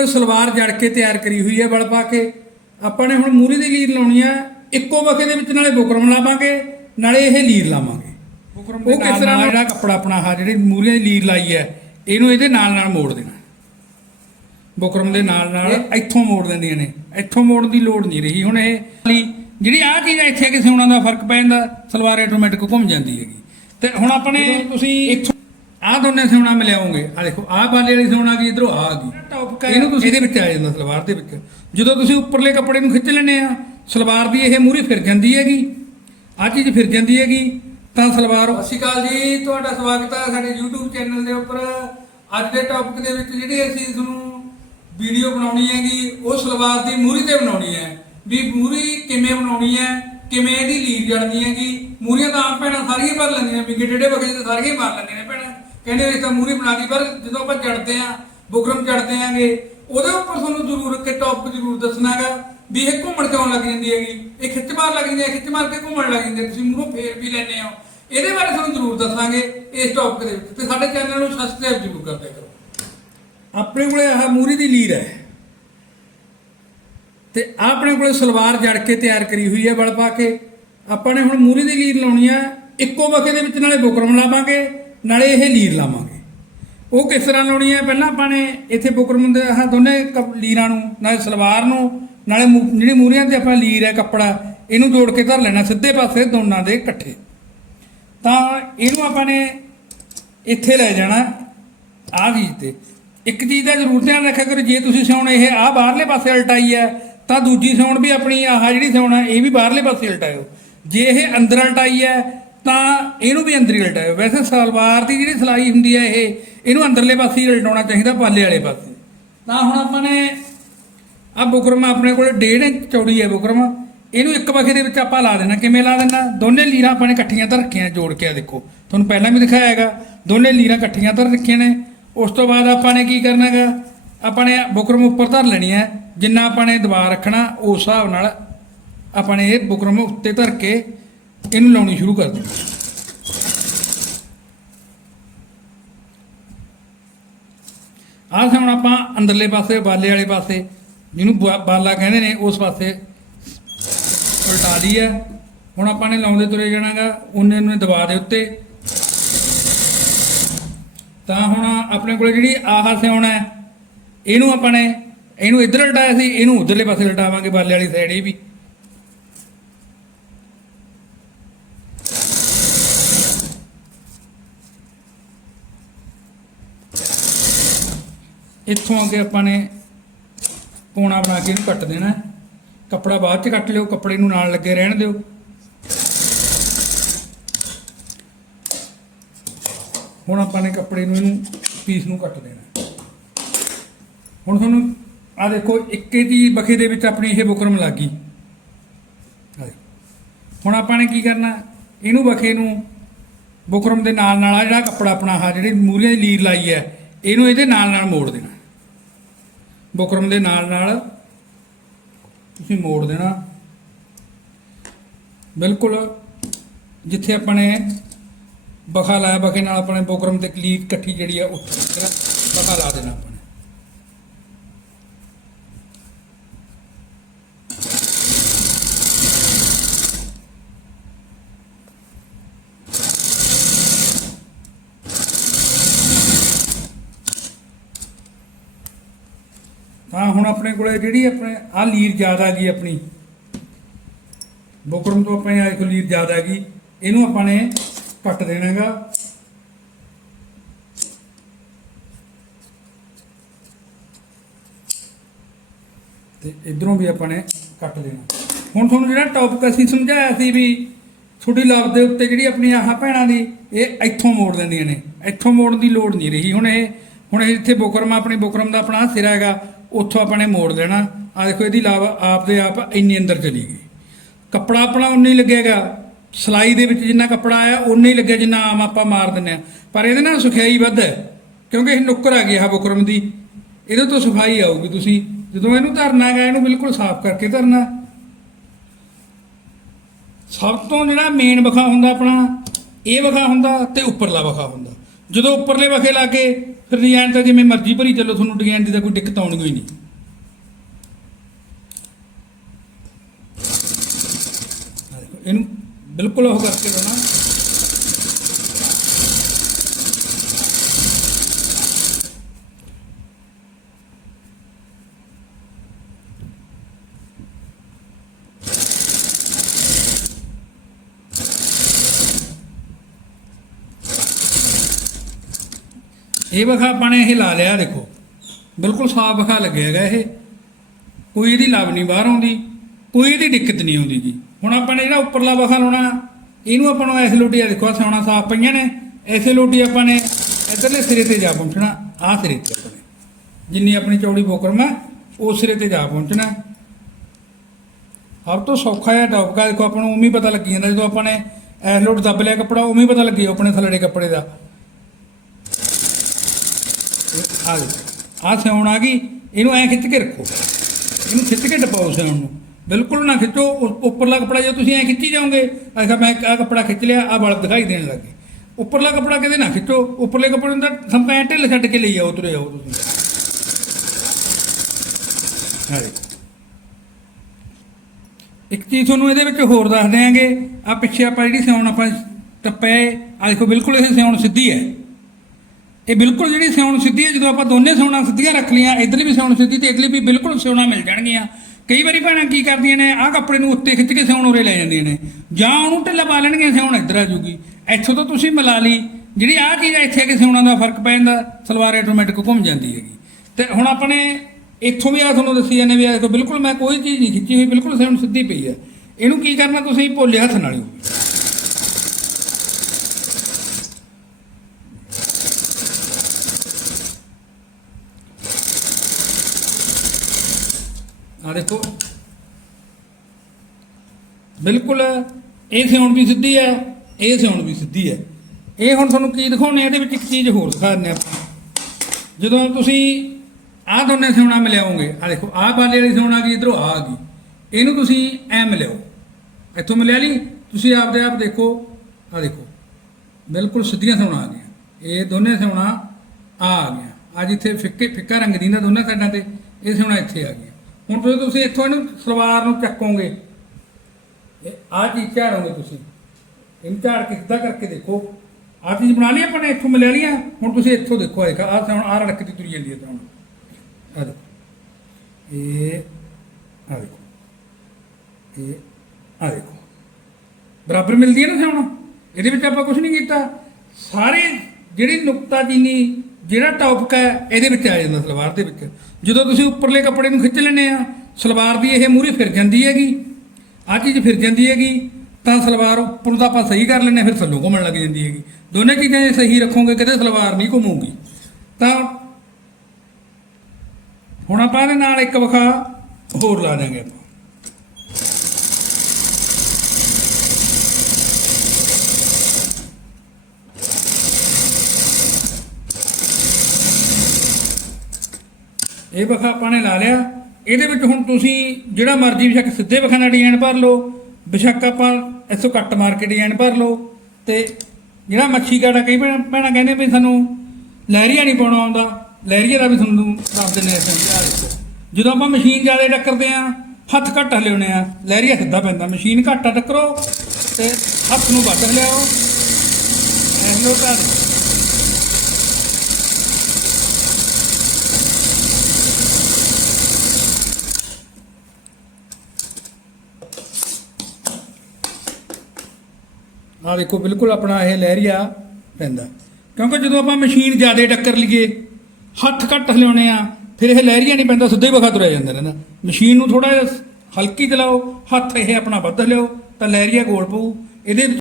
ਕੋਲੇ ਸਲਵਾਰ ਜੜ ਕੇ ਤਿਆਰ ਕਰੀ ਹੋਈ ਹੈ ਬਲ ਪਾ ਕੇ। ਆਪਾਂ ਨੇ ਹੁਣ ਮੂਰੀ ਦੀ ਲੀਰ ਲਾਉਣੀ ਆ ਇੱਕੋ ਵਕੇ ਦੇ ਵਿੱਚ ਨਾਲੇ ਬੁਕਰਮ ਲਾਵਾਂਗੇ ਨਾਲੇ ਇਹ ਲੀਰ ਲਾਵਾਂਗੇ। ਬੁਕਰਮ ਉਹ ਕਿਸ ਤਰ੍ਹਾਂ ਜਿਹੜਾ ਕੱਪੜਾ ਆਪਣਾ ਆਹ ਜਿਹੜੀ ਮੂਰੀ ਦੀ ਲੀਰ ਲਾਈ ਹੈ ਇਹਨੂੰ ਇਹਦੇ ਨਾਲ ਨਾਲ ਮੋੜ ਦੇਣਾ। ਬੁਕਰਮ ਦੇ ਨਾਲ ਨਾਲ ਇੱਥੋਂ ਮੋੜ ਦਿੰਦੀਆਂ ਨੇ। ਇੱਥੋਂ ਮੋੜਨ ਦੀ ਲੋੜ ਨਹੀਂ ਰਹੀ। ਹੁਣ ਇਹ ਜਿਹੜੀ ਆਹ ਚੀਜ਼ ਆ ਇੱਥੇ ਕਿਸੇ ਉਹਨਾਂ ਦਾ ਫ਼ਰਕ ਪੈ ਜਾਂਦਾ ਸਲਵਾਰ ਆਟੋਮੈਟਿਕ ਘੁੰਮ ਜਾਂਦੀ ਹੈਗੀ। ਤੇ ਹੁਣ ਆਪਣੇ ਤੁਸੀਂ ਇੱਥੋਂ ਆਹ ਦੋਨੇ ਸਿਉਣਾ ਮਿਲਾਓਗੇ ਆ ਦੇਖੋ ਆਹ ਬਾਲੇ ਵਾਲੀ ਸਿਉਣਾ ਗਈ ਇਧਰੋਂ ਆ ਗਈ। ਟੌਪ ਇਹਨੂੰ ਤੁਸੀਂ ਇਹਦੇ ਵਿੱਚ ਆ ਜਾਂਦਾ ਸਲਵਾਰ ਦੇ ਵਿੱਚ। ਜਦੋਂ ਤੁਸੀਂ ਉੱਪਰਲੇ ਕੱਪੜੇ ਨੂੰ ਖਿੱਚ ਲੈਂਦੇ ਆ ਸਲਵਾਰ ਦੀ ਇਹ ਮੂਰੀ ਫਿਰ ਜਾਂਦੀ ਹੈਗੀ। ਆਹ ਚੀਜ਼ ਫਿਰ ਜਾਂਦੀ ਹੈਗੀ ਤਾਂ ਸਲਵਾਰ ਸਤਿ ਸ਼੍ਰੀ ਅਕਾਲ ਜੀ ਤੁਹਾਡਾ ਸਵਾਗਤ ਹੈ ਸਾਡੇ YouTube ਚੈਨਲ ਦੇ ਉੱਪਰ। ਅੱਜ ਦੇ ਟੌਪਿਕ ਦੇ ਵਿੱਚ ਜਿਹੜੀ ਅਸੀਂ ਤੁਹਾਨੂੰ ਵੀਡੀਓ ਬਣਾਉਣੀ ਹੈਗੀ ਉਹ ਸਲਵਾਰ ਦੀ ਮੂਰੀ ਤੇ ਬਣਾਉਣੀ ਹੈ। ਵੀ ਮੂਰੀ ਕਿਵੇਂ ਬਣਾਉਣੀ ਹੈ ਕਿਵੇਂ ਇਹਦੀ ਲੀਰ ਜੜਨੀ ਹੈਗੀ। ਮੂਰੀਆਂ ਤਾਂ ਆਮ ਭੈਣਾਂ ਸਾਰੀਆਂ ਭਰ ਲੈਂਦੀਆਂ ਵੀ ਡੇਡੇ ਵਗੇ ਤੇ ਸਾਰੀਆਂ ਮਾਰ ਲੈਂਦੀਆਂ ਨੇ ਭੈਣਾਂ। ਕਹਿੰਦੇ ਇਸ ਤਾਂ ਮੂਰੀ ਬਣਾ ਦੀ ਪਰ ਜਦੋਂ ਆਪਾਂ ਜੜਦੇ ਆ ਬੁਕਰਮ ਜੜਦੇ ਆਂਗੇ ਉਹਦੇ ਉੱਪਰ ਤੁਹਾਨੂੰ ਜ਼ਰੂਰ ਕਿ ਟੌਪਿਕ ਜ਼ਰੂਰ ਦੱਸਣਾਗਾ ਵੀ ਇਹ ਘੁੰਮਣ ਕਿਉਂ ਲੱਗ ਜਾਂਦੀ ਹੈਗੀ? ਇਹ ਖਿੱਚ ਮਾਰ ਲੱਗ ਜਾਂਦੀ ਹੈ ਖਿੱਚ ਮਾਰ ਕੇ ਘੁੰਮਣ ਲੱਗ ਜਾਂਦੀ ਹੈ। ਤੁਸੀਂ ਮੂਹਰੋਂ ਫੇਰ ਵੀ ਲੈਂਦੇ ਹੋ। ਇਹਦੇ ਬਾਰੇ ਤੁਹਾਨੂੰ ਜ਼ਰੂਰ ਦੱਸਾਂਗੇ ਇਸ ਟੌਪਿਕ ਦੇ ਵਿੱਚ। ਤੇ ਸਾਡੇ ਚੈਨਲ ਨੂੰ ਸਬਸਕ੍ਰਾਈਬ ਜ਼ਰੂਰ ਕਰਦੇ ਕਰੋ। ਆਪਣੇ ਕੋਲੇ ਆਹ ਮੂਰੀ ਦੀ ਲੀਰ ਹੈ। ਤੇ ਆਪਣੇ ਕੋਲੇ ਸਲਵਾਰ ਜੜ ਕੇ ਤਿਆਰ ਕਰੀ ਹੋਈ ਹੈ ਬਲ ਪਾ ਕੇ। ਆਪਾਂ ਨੇ ਹੁਣ ਮੂਰੀ ਦੀ ਲੀਰ ਲਾਉਣੀ ਆ ਇੱਕੋ ਵਕੇ ਦੇ ਵਿੱਚ ਨਾਲੇ ਬੁਕਰਮ ਲਾਵਾਂਗੇ। ਨਾਲੇ ਇਹ ਲੀਰ ਲਾਵਾਂਗੇ। ਉਹ ਕਿਸ ਤਰ੍ਹਾਂ ਲਾਉਣੀ ਹੈ ਪਹਿਲਾਂ ਆਪਾਂ ਨੇ ਇੱਥੇ ਬੁਕਰਮ ਦੇ ਆਹ ਦੋਨੇ ਕ- ਲੀਰਾਂ ਨੂੰ, ਨਾਲੇ ਸਲਵਾਰ ਨੂੰ, ਨਾਲੇ ਮੂ- ਜਿਹੜੀ ਮੂਰੀਆਂ ਤੇ ਆਪਾਂ ਲੀਰ ਹੈ, ਕੱਪੜਾ, ਇਹਨੂੰ ਜੋੜ ਕੇ ਧਰ ਲੈਣਾ ਸਿੱਧੇ ਪਾਸੇ ਦੋਨਾਂ ਦੇ ਇਕੱਠੇ। ਤਾਂ ਇਹਨੂੰ ਆਪਾਂ ਨੇ ਇੱਥੇ ਲੈ ਜਾਣਾ, ਆਹ ਚੀਜ਼ ਤੇ। ਇੱਕ ਚੀਜ਼ ਦਾ ਜ਼ਰੂਰ ਧਿਆਨ ਰੱਖਿਆ ਕਰੋ, ਜੇ ਤੁਸੀਂ ਸਿਉਣ, ਇਹ ਆਹ ਬਾਹਰਲੇ ਪਾਸੇ ਉਲਟਾਈ ਹੈ, ਤਾਂ ਦੂਜੀ ਸਿਉਣ ਵੀ ਆਪਣੀ ਆਹ ਜਿਹੜੀ ਸਿਉਣ ਹੈ, ਇਹ ਵੀ ਬਾਹਰਲੇ ਪਾਸੇ ਉਲਟਾਇਓ। ਜੇ ਇਹ ਅੰਦਰ ਉਲਟਾਈ ਹੈ ਤਾਂ ਇਹਨੂੰ ਵੀ ਅੰਦਰ ਹੀ ਉਲਟਾਇਓ ਵੈਸੇ ਸਲਵਾਰ ਦੀ ਜਿਹੜੀ ਸਲਾਈ ਹੁੰਦੀ ਹੈ ਇਹ, ਇਹਨੂੰ ਅੰਦਰਲੇ ਪਾਸੇ ਹੀ ਉਲਟਾਉਣਾ ਚਾਹੀਦਾ ਪਾਲੇ ਵਾਲੇ ਪਾਸੇ। ਤਾਂ ਹੁਣ ਆਪਾਂ ਨੇ ਆ ਬੁਕਰਮ ਆਪਣੇ ਕੋਲ 1.5 ਇੰਚ ਚੌੜੀ ਹੈ ਬੁਕਰਮ। ਇਹਨੂੰ ਇੱਕ ਵਖੇ ਦੇ ਵਿੱਚ ਆਪਾਂ ਲਾ ਦੇਣਾ। ਕਿਵੇਂ ਲਾ ਦੇਣਾ? ਦੋਨੇ ਲੀਰਾਂ ਆਪਾਂ ਨੇ ਇਕੱਠੀਆਂ ਤਾਂ ਰੱਖੀਆਂ ਜੋੜ ਕੇ ਆ ਦੇਖੋ। ਤੁਹਾਨੂੰ ਪਹਿਲਾਂ ਵੀ ਦਿਖਾਇਆ ਹੈਗਾ, ਦੋਨੇ ਲੀਰਾਂ ਇਕੱਠੀਆਂ ਤਾਂ ਰੱਖੀਆਂ ਨੇ। ਉਸ ਤੋਂ ਬਾਅਦ ਆਪਾਂ ਨੇ ਕੀ ਕਰਨਾ ਹੈਗਾ? ਆਪਾਂ ਨੇ ਬੁਕਰਮ ਉੱਪਰ ਧਰ ਲੈਣੀ ਹੈ। ਜਿੰਨਾ ਆਪਾਂ ਨੇ ਦਬਾ ਰੱਖਣਾ, ਉਸ ਹਿਸਾਬ ਨਾਲ ਆਪਾਂ ਨੇ ਇਹ ਬੁਕਰਮ ਉੱਤੇ ਧਰ ਕੇ ਇਹਨੂੰ ਲਾਉਣੀ ਸ਼ੁਰੂ ਕਰ ਦੇਣੀ ਆਹ ਹੁਣ ਆਪਾਂ ਅੰਦਰਲੇ ਪਾਸੇ ਬਾਲੇ ਵਾਲੇ ਪਾਸੇ, ਜਿਹਨੂੰ ਬਾ- ਬਾਲਾ ਕਹਿੰਦੇ ਨੇ, ਉਸ ਪਾਸੇ ਉਲਟਾ ਦੀ ਹੈ ਹੁਣ ਆਪਾਂ ਨੇ ਲਾਉਂਦੇ ਤੁਰੇ ਜਾਣਾਗਾ, ਉਹਨੇ ਨੂੰ ਦਬਾ ਦੇ ਉੱਤੇ। ਤਾਂ ਹੁਣ ਆਪਣੇ ਕੋਲੇ ਜਿਹੜੀ ਆਹ ਸਿਉਣਾ ਹੈ, ਇਹਨੂੰ ਆਪਾਂ ਨੇ, ਇਹਨੂੰ ਇੱਧਰ ਉਲਟਾਇਆ ਸੀ, ਇਹਨੂੰ ਉਧਰਲੇ ਪਾਸੇ ਲਟਾਵਾਂਗੇ ਬਾਲੇ ਵਾਲੀ ਸਾਈਡ ਇਹ ਵੀ। ਇੱਥੋਂ ਅੱਗੇ ਆਪਾਂ ਨੇ ਪੌਣਾ ਬਣਾ ਕੇ ਇਹਨੂੰ ਕੱਟ ਦੇਣਾ। ਕੱਪੜਾ ਬਾਅਦ ਚ ਕੱਟ ਲਿਓ, ਕੱਪੜੇ ਨੂੰ ਨਾਲ ਲੱਗੇ ਰਹਿਣ ਦਿਓ। ਹੁਣ ਆਪਾਂ ਨੇ ਕੱਪੜੇ ਨੂੰ ਇਹਨੂੰ ਪੀਸ ਨੂੰ ਕੱਟ ਦੇਣਾ। ਹੁਣ ਤੁਹਾਨੂੰ ਆ ਦੇਖੋ, ਇੱਕੇ ਦੀ ਬਖੇ ਦੇ ਵਿੱਚ ਆਪਣੀ ਇਹ ਬੁਕਰਮ ਲੱਗ ਗਈ। ਹੁਣ ਆਪਾਂ ਨੇ ਕੀ ਕਰਨਾ, ਇਹਨੂੰ ਬਖੇ ਨੂੰ ਬੁਕਰਮ ਦੇ ਨਾਲ ਨਾਲ ਆ ਜਿਹੜਾ ਕੱਪੜਾ ਆਪਣਾ ਆ ਜਿਹੜੀ ਮੂਰੀਆਂ ਦੀ ਲੀਰ ਲਾਈ ਹੈ, ਇਹਨੂੰ ਇਹਦੇ ਨਾਲ ਨਾਲ ਮੋੜ ਦੇਣਾ। ਬੁਕਰਮ ਦੇ ਨਾਲ ਨਾਲ ਤੁਸੀਂ ਮੋੜ ਦੇਣਾ। ਬਿਲਕੁਲ ਜਿੱਥੇ ਆਪਾਂ ਨੇ ਬਖਾ ਲਾਇਆ, ਬਖੇ ਨਾਲ ਆਪਣੇ ਬੁਕਰਮ ਤੇ ਕਲੀਕ ਇਕੱਠੀ ਜਿਹੜੀ ਆ, ਉੱਥੇ ਬਖਾ ਲਾ ਦੇਣਾ ਆਪਾਂ ਹੁਣ ਆਪਣੇ ਕੋਲੇ ਜਿਹੜੀ ਆਪਣੇ ਆ ਲੀਰ ਜ਼ਿਆਦਾ ਆ ਗਈ ਆਪਣੀ। ਬੁਕਰਮ ਤੋਂ ਆਪਣੇ ਆਏ ਕੋ ਲੀਰ ਜ਼ਿਆਦਾ ਆ ਗਈ ਇਹਨੂੰ ਆਪਾਂ ਨੇ ਕੱਟ ਦੇਣਾਗਾ। ਤੇ ਇਧਰੋਂ ਵੀ ਆਪਾਂ ਨੇ ਕੱਟ ਦੇਣਾ। ਹੁਣ ਤੁਹਾਨੂੰ ਜਿਹੜਾ ਟੌਪਿਕ ਅਸੀਂ ਸਮਝਾਇਆ ਸੀ ਵੀ ਤੁਹਾਡੀ ਲਬ ਦੇ ਉੱਤੇ ਜਿਹੜੀ ਆਪਣੀ ਆਹ ਭੈਣਾਂ ਦੀ, ਇਹ ਇੱਥੋਂ ਮੋੜ ਲੈਂਦੀਆਂ ਨੇ। ਇੱਥੋਂ ਮੋੜਨ ਦੀ ਲੋੜ ਨਹੀਂ ਰਹੀ। ਹੁਣ ਇਹ ਹੁਣ ਇਹ ਇੱਥੇ ਬੁਕਰਮ ਆਪਣੇ ਬੁਕਰਮ ਦਾ ਆਪਣਾ ਸਿਰ ਹੈਗਾ। ਉੱਥੋਂ ਆਪਾਂ ਨੇ ਮੋੜ ਦੇਣਾ ਆ ਦੇਖੋ, ਇਹਦੀ ਲਬ ਆਪਦੇ ਆਪ ਇੰਨੀ ਅੰਦਰ ਚਲੀ ਗਈ। ਕੱਪੜਾ ਆਪਣਾ ਉਨਾ ਹੀ ਲੱਗੇਗਾ ਸਲਾਈ ਦੇ ਵਿੱਚ ਜਿੰਨਾ ਕੱਪੜਾ ਆਇਆ ਉਨਾ ਹੀ ਲੱਗਿਆ ਜਿੰਨਾ ਆਮ ਆਪਾਂ ਮਾਰ ਦਿੰਨੇ ਆ ਪਰ ਇਹਦੇ ਨਾਲ ਸੁਖਿਆਈ ਵੱਧ ਹੈ, ਕਿਉਂਕਿ ਇਹ ਨੁੱਕਰ ਆ ਗਈ ਬੁਕਰਮ ਦੀ। ਇਹਦੇ ਤੋਂ ਸਫ਼ਾਈ ਆਊਗੀ ਤੁਸੀਂ। ਜਦੋਂ ਇਹਨੂੰ ਧਰਨਾ ਹੈਗਾ, ਇਹਨੂੰ ਬਿਲਕੁਲ ਸਾਫ਼ ਕਰਕੇ ਧਰਨਾ। ਸਭ ਤੋਂ ਜਿਹੜਾ ਮੇਨ ਵਖਾ ਹੁੰਦਾ ਆਪਣਾ, ਇਹ ਵਖਾ ਹੁੰਦਾ ਤੇ ਉੱਪਰਲਾ ਵਖਾ ਹੁੰਦਾ। ਜਦੋਂ ਉੱਪਰਲੇ ਵਖੇ ਲਾ ਕੇ ਫਿਰ ਡਿਜ਼ਾਈਨ ਤਾਂ ਜਿਵੇਂ ਮਰਜ਼ੀ ਭਰੀ ਚੱਲੋ, ਤੁਹਾਨੂੰ ਡਿਜ਼ਾਈਨ ਦੀ ਤਾਂ ਕੋਈ ਦਿੱਕਤ ਆਉਣੀ ਹੋਈ ਨਹੀਂ। ਇਹਨੂੰ ਬਿਲਕੁਲ ਉਹ ਕਰਕੇ ਲਾਉਣਾ ਇਹ ਵਖਾ ਆਪਾਂ ਨੇ ਇਹ ਲਾ ਲਿਆ ਦੇਖੋ। ਬਿਲਕੁਲ ਸਾਫ਼ ਵਖਾ ਲੱਗਿਆ ਹੈਗਾ ਇਹ। ਕੋਈ ਇਹਦੀ ਲਾਭ ਨਹੀਂ ਬਾਹਰ ਆਉਂਦੀ, ਕੋਈ ਇਹਦੀ ਦਿੱਕਤ ਨਹੀਂ ਆਉਂਦੀ ਜੀ। ਹੁਣ ਆਪਾਂ ਨੇ ਜਿਹੜਾ ਉੱਪਰਲਾ ਵਖਾ ਲਾਉਣਾ, ਇਹਨੂੰ ਆਪਾਂ ਨੂੰ ਐਸੇ ਲੋਟੀ ਆ ਦੇਖੋ, ਆਹ ਸਾਫ਼ ਪਈਆਂ ਨੇ। ਐਸੇ ਲੋਟੀ ਆਪਾਂ ਨੇ ਇਧਰਲੇ ਸਿਰੇ ਤੇ ਜਾ ਪਹੁੰਚਣਾ, ਆਹ ਸਿਰੇ ਤੇ ਆਪਣੇ ਜਿੰਨੀ ਆਪਣੀ ਚੌੜੀ ਬੋਕਰਮ ਹੈ ਉਸ ਸਿਰੇ ਤੇ ਜਾ ਪਹੁੰਚਣਾ। ਸਭ ਤੋਂ ਸੌਖਾ ਹੈ ਟੌਪਕਾ ਦੇਖੋ ਆਪਾਂ ਨੂੰ ਉਵੇਂ ਹੀ ਪਤਾ ਲੱਗੀ ਜਾਂਦਾ ਜਦੋਂ ਆਪਾਂ ਨੇ ਐਸ ਲੋਟ ਦੱਬ ਲਿਆ ਕੱਪੜਾ, ਉਵੇਂ ਹੀ ਪਤਾ ਲੱਗੀ ਆਪਣੇ ਥੱਲੜੇ ਕੱਪੜੇ ਦਾ। ਆ ਲਓ। ਆ ਸਿਉਣ ਆ ਗਈ, ਇਹਨੂੰ ਐ ਖਿੱਚ ਕੇ ਰੱਖੋ। ਇਹਨੂੰ ਖਿੱਚ ਕੇ ਟਪਾਓ ਸਿਉਣ ਨੂੰ। ਬਿਲਕੁਲ ਨਾ ਖਿੱਚੋ ਉੱਪਰਲਾ ਕੱਪੜਾ ਜੇ ਤੁਸੀਂ ਐ ਖਿੱਚੀ ਜਾਓਗੇ ਆਖਾ ਮੈਂ ਆ ਕੱਪੜਾ ਖਿੱਚ ਲਿਆ ਆ ਬਲ ਦਿਖਾਈ ਦੇਣ ਲੱਗੇ ਉੱਪਰਲਾ ਕੱਪੜਾ ਕਦੇ ਨਾ ਖਿੱਚੋ, ਉੱਪਰਲੇ ਕੱਪੜੇ ਨੂੰ ਤਾਂ ਸੰਪੈਂ ਢਿੱਲ ਛੱਡ ਕੇ ਲਈ ਆਓ, ਤੁਰੇ ਆਓ ਤੁਸੀਂ। ਆ ਇੱਕ ਚੀਜ਼ ਤੁਹਾਨੂੰ ਇਹਦੇ ਵਿੱਚ ਹੋਰ ਦੱਸ ਦਿਆਂਗੇ ਆ ਪਿੱਛੇ ਆਪਾਂ ਜਿਹੜੀ ਸਿਉਣ ਆਪਾਂ ਟੱਪੇ ਆ ਦੇਖੋ ਬਿਲਕੁਲ ਇਹ ਸਿਉਣ ਸਿੱਧੀ ਹੈ। ਇਹ ਬਿਲਕੁਲ ਜਿਹੜੀ ਸਿਉਣ ਸਿੱਧੀ ਹੈ, ਜਦੋਂ ਆਪਾਂ ਦੋਨੇ ਸਿਉਣਾ ਸਿੱਧੀਆਂ ਰੱਖ ਲਈਆਂ, ਇਧਰਲੀ ਵੀ ਸਿਉਣ ਸਿੱਧੀ ਤੇ ਇਧਰਲੀ ਵੀ ਬਿਲਕੁਲ ਸਿਉਣਾ ਮਿਲ ਜਾਣਗੀਆਂ। ਕਈ ਵਾਰੀ ਭੈਣਾਂ ਕੀ ਕਰਦੀਆਂ ਨੇ, ਆਹ ਕੱਪੜੇ ਨੂੰ ਉੱਤੇ ਖਿੱਚ ਕੇ ਸਿਉਣ ਉਰੇ ਲੈ ਜਾਂਦੀਆਂ ਨੇ। ਜਾਂ ਉਹਨੂੰ ਢਿੱਲਾ ਪਾ ਲੈਣਗੀਆਂ, ਸਿਉਣ ਇੱਧਰ ਆ ਜੂਗੀ। ਇੱਥੋਂ ਤੋਂ ਤੁਸੀਂ ਮਿਲਾ ਲਈ। ਜਿਹੜੀ ਆਹ ਚੀਜ਼ ਇੱਥੇ ਆ ਕੇ ਸਿਉਣਾ ਦਾ ਫ਼ਰਕ ਪੈ ਜਾਂਦਾ ਸਲਵਾਰ ਆਟੋਮੈਟਿਕ ਘੁੰਮ ਜਾਂਦੀ ਹੈਗੀ। ਤੇ ਹੁਣ ਆਪਣੇ ਇੱਥੋਂ ਵੀ ਆ ਤੁਹਾਨੂੰ ਦੱਸੀ ਜਾਂਦੇ ਵੀ ਆ ਦੇਖੋ, ਬਿਲਕੁਲ ਮੈਂ ਕੋਈ ਚੀਜ਼ ਨਹੀਂ ਖਿੱਚੀ ਹੋਈ, ਬਿਲਕੁਲ ਸਿਉਣ ਸਿੱਧੀ ਪਈ ਹੈ ਇਹਨੂੰ ਕੀ ਕਰਨਾ ਤੁਸੀਂ, ਭੋਲੇ ਹੱਥ ਨਾਲ ਆ ਦੇਖੋ। ਬਿਲਕੁਲ, ਇਹ ਸਿਉਣ ਵੀ ਸਿੱਧੀ ਹੈ, ਇਹ ਸਿਉਣ ਵੀ ਸਿੱਧੀ ਹੈ। ਇਹ ਹੁਣ ਤੁਹਾਨੂੰ ਕੀ ਦਿਖਾਉਣੇ ਇਹਦੇ ਵਿੱਚ ਇੱਕ ਚੀਜ਼ ਹੋਰ ਦਿਖਾ ਦਿੰਦੇ ਆਪਾਂ। ਜਦੋਂ ਤੁਸੀਂ ਆਹ ਦੋਨੇ ਸਿਉਣਾ ਮਿਲਾਓਗੇ ਆ ਦੇਖੋ, ਆਹ ਬਾਲੇ ਵਾਲੀ ਸਿਉਣ ਆ ਗਈ, ਇਧਰੋਂ ਆ ਗਈ। ਇਹਨੂੰ ਤੁਸੀਂ ਐ ਮਿਲਾਓ। ਇੱਥੋਂ ਮਿਲਿਆ ਲਈ ਤੁਸੀਂ ਆਪਦੇ ਆਪ ਦੇਖੋ। ਆ ਦੇਖੋ, ਬਿਲਕੁਲ ਸਿੱਧੀਆਂ ਸਿਉਣਾ ਆ ਗਈਆਂ। ਇਹ ਦੋਨੇ ਸਿਉਣਾ ਆ ਆ ਗਿਆ ਆ ਜਿੱਥੇ ਫਿੱਕੇ ਫਿੱਕਾ ਰੰਗ ਦੀ ਨਾ ਦੋਨਾਂ ਸਾਈਡਾਂ ਤੇ, ਇਹ ਸਿਉਣਾ ਇੱਥੇ ਆ ਗਿਆ ਹੁਣ ਜਦੋਂ ਤੁਸੀਂ ਇੱਥੋਂ ਇਹਨੂੰ ਸਲਵਾਰ ਨੂੰ ਚੱਕੋਗੇ। ਇਹ ਆ ਚੀਜ਼ ਝਾੜੋਗੇ ਤੁਸੀਂ। ਇਹਨੂੰ ਝਾੜ ਕੇ ਸਿੱਧਾ ਕਰਕੇ ਦੇਖੋ। ਆ ਚੀਜ਼ ਬਣਾ ਲਈ ਆਪਾਂ ਨੇ, ਇੱਥੋਂ ਮਿਲਿਆ ਲਈਆਂ ਹੁਣ ਤੁਸੀਂ ਇੱਥੋਂ ਦੇਖੋ ਆਏਗਾ ਆ ਹੁਣ ਆ ਰੜਕ ਦੀ ਤੁਰੀ ਜਾਂਦੀ ਹੈ ਤਾਂ ਹੁਣ ਆ ਦੇਖੋ। ਇਹ ਆ ਦੇਖੋ। ਇਹ ਆ ਦੇਖੋ। ਬਰਾਬਰ ਮਿਲਦੀ ਹੈ ਨਾ ਸਿਉਣ। ਇਹਦੇ ਵਿੱਚ ਆਪਾਂ ਕੁਝ ਨਹੀਂ ਕੀਤਾ। ਸਾਰੇ ਜਿਹੜੀ ਨੁਕਤਾ ਚੀਨੀ ਜਿਹੜਾ ਟੌਪਕ ਹੈ ਇਹਦੇ ਵਿੱਚ ਆ ਜਾਂਦਾ ਸਲਵਾਰ ਦੇ ਵਿੱਚ। ਜਦੋਂ ਤੁਸੀਂ ਉੱਪਰਲੇ ਕੱਪੜੇ ਨੂੰ ਖਿੱਚ ਲੈਂਦੇ ਆ ਸਲਵਾਰ ਦੀ ਇਹ ਮੂਹਰੇ ਫਿਰ ਜਾਂਦੀ ਹੈਗੀ। ਆ ਚੀਜ਼ ਫਿਰ ਜਾਂਦੀ ਹੈਗੀ ਤਾਂ ਸਲਵਾਰ ਉੱਪਰ ਦਾ ਆਪਾਂ ਸਹੀ ਕਰ ਲੈਂਦੇ ਹਾਂ, ਫਿਰ ਥੱਲੋਂ ਘੁੰਮਣ ਲੱਗ ਜਾਂਦੀ ਹੈਗੀ। ਦੋਨੇ ਚੀਜ਼ਾਂ ਜੇ ਸਹੀ ਰੱਖੋਗੇ ਕਿਤੇ ਸਲਵਾਰ ਨਹੀਂ ਘੁੰਮੂਗੀ। ਤਾਂ ਹੁਣ ਆਪਾਂ ਇਹਦੇ ਨਾਲ ਇੱਕ ਵਖਾ ਹੋਰ ਲਾ ਦਾਂਗੇ ਆਪਾਂ। ਇਹ ਵਖਾ ਆਪਾਂ ਨੇ ਲਾ ਲਿਆ। ਇਹਦੇ ਵਿੱਚ ਹੁਣ ਤੁਸੀਂ ਜਿਹੜਾ ਮਰਜ਼ੀ ਬੇਸ਼ੱਕ ਸਿੱਧੇ ਵਖਾ ਨਾਲ ਡਿਜ਼ਾਈਨ ਭਰ ਲਓ। ਬੇਸ਼ੱਕ ਆਪਾਂ ਇੱਥੋਂ ਕੱਟ ਮਾਰ ਕੇ ਡਿਜ਼ਾਈਨ ਭਰ ਲਓ। ਤੇ ਜਿਹੜਾ ਮੱਛੀ ਕਾੜਾ ਕਈ ਭੈਣਾਂ ਭੈਣਾਂ ਕਹਿੰਦੇ ਵੀ ਸਾਨੂੰ ਲਹਿਰੀਆ ਨਹੀਂ ਪਾਉਣਾ ਆਉਂਦਾ। ਲਹਿਰੀਆ ਦਾ ਵੀ ਤੁਹਾਨੂੰ ਦੱਸ ਦਿੰਦੇ ਆ ਜਦੋਂ ਆਪਾਂ ਮਸ਼ੀਨ ਜ਼ਿਆਦਾ ਟੱਕਰਦੇ ਆ ਹੱਥ ਘੱਟ ਹਲਿਆਉਣੇ ਆ। ਲਹਿਰੀਆ ਸਿੱਧਾ ਪੈਂਦਾ। ਮਸ਼ੀਨ ਘੱਟ ਟੱਕਰੋ ਤੇ ਹੱਥ ਨੂੰ ਵੱਧ ਹਲਿਆਓ ਐਸ ਲੋ ਆ ਦੇਖੋ ਬਿਲਕੁਲ ਆਪਣਾ ਇਹ ਲਹਿਰੀਆ ਪੈਂਦਾ ਕਿਉਂਕਿ ਜਦੋਂ ਆਪਾਂ ਮਸ਼ੀਨ ਜ਼ਿਆਦਾ ਟੱਕਰ ਲਈਏ, ਹੱਥ ਘੱਟ ਹਿਲਾਉਣੇ ਆ, ਫਿਰ ਇਹ ਲਹਿਰੀਆ ਨਹੀਂ ਪੈਂਦਾ, ਸਿੱਧੇ ਵਖਾ ਤੁਰਿਆ ਜਾਂਦਾ ਰਹਿੰਦਾ। ਮਸ਼ੀਨ ਨੂੰ ਥੋੜਾ ਜਿਹਾ ਹਲਕੀ ਚਲਾਓ, ਹੱਥ ਇਹ ਆਪਣਾ ਵੱਧ ਲਿਓ ਤਾਂ ਲਹਿਰੀਆ ਗੋਲ ਪਊ। ਇਹਦੇ